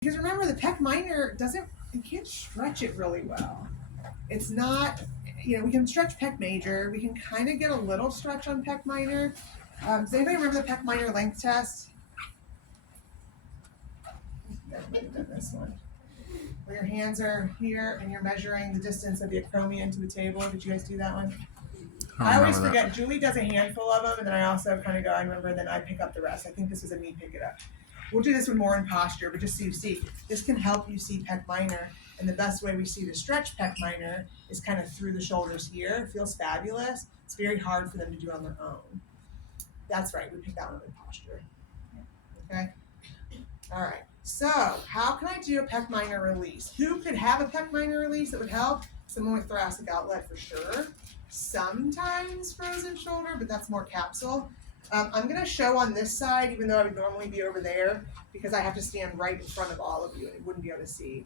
Because remember, the Pec Minor you can't stretch it really well. It's not, we can stretch Pec Major. We can kind of get a little stretch on Pec Minor. Does anybody remember the Pec Minor length test? I might have done this one. Where your hands are here and you're measuring the distance of the acromion to the table. Did you guys do that one? I always forget. That. Julie does a handful of them, and then I also kind of go, I remember, and then I pick up the rest. I think this is a me pick it up. We'll do this one more in posture, but just so you see, this can help you see Pec Minor. And the best way we see to stretch Pec Minor is kind of through the shoulders here. It feels fabulous. It's very hard for them to do on their own. That's right. We pick that one in posture. Okay. All right. So how can I do a Pec Minor release? Who could have a Pec Minor release that would help? Someone with thoracic outlet for sure. Sometimes frozen shoulder, but that's more capsule. I'm going to show on this side, even though I would normally be over there, because I have to stand right in front of all of you and you wouldn't be able to see.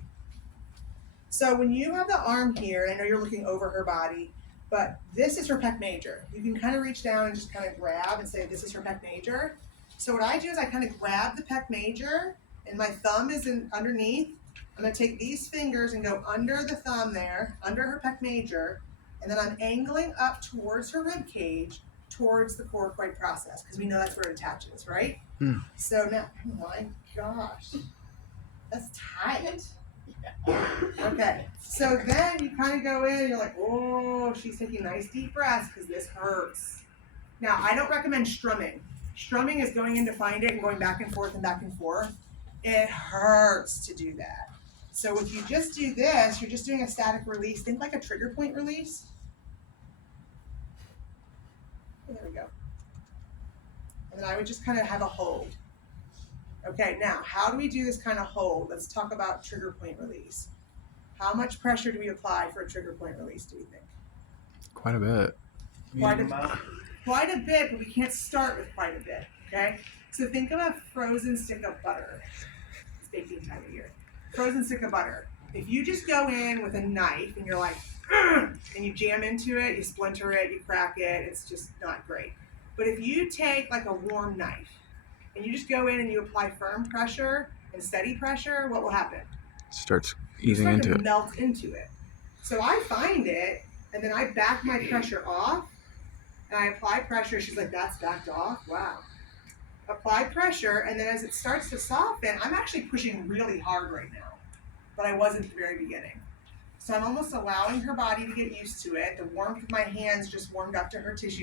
So when you have the arm here, I know you're looking over her body, but this is her Pec Major. You can kind of reach down and just kind of grab and say, this is her Pec Major. So what I do is I kind of grab the Pec Major and my thumb is underneath. I'm going to take these fingers and go under the thumb there, under her Pec Major, and then I'm angling up towards her rib cage, towards the coracoid process, because we know that's where it attaches, right? So now, oh my gosh, that's tight. Okay, so then you kind of go in and you're like, oh, she's taking nice deep breaths because this hurts. Now, I don't recommend strumming. Strumming is going in to find it and going back and forth and back and forth. It hurts to do that. So if you just do this, you're just doing a static release. Think like a trigger point release. There we go. And then I would just kind of have a hold. Okay, now, how do we do this kind of hold? Let's talk about trigger point release. How much pressure do we apply for a trigger point release, do we think? Quite a bit. Quite a bit, but we can't start with quite a bit, okay? So think of a frozen stick of butter. It's baking time of year. Frozen stick of butter. If you just go in with a knife and you're like, and you jam into it, you splinter it, you crack it, it's just not great. But if you take like a warm knife and you just go in and you apply firm pressure and steady pressure, what will happen? Starts easing into it. Melt into it. So I find it, and then I back my pressure off, and I apply pressure. She's like, that's backed off? Wow. Apply pressure, and then as it starts to soften, I'm actually pushing really hard right now, but I wasn't at the very beginning. So I'm almost allowing her body to get used to it. The warmth of my hands just warmed up to her tissue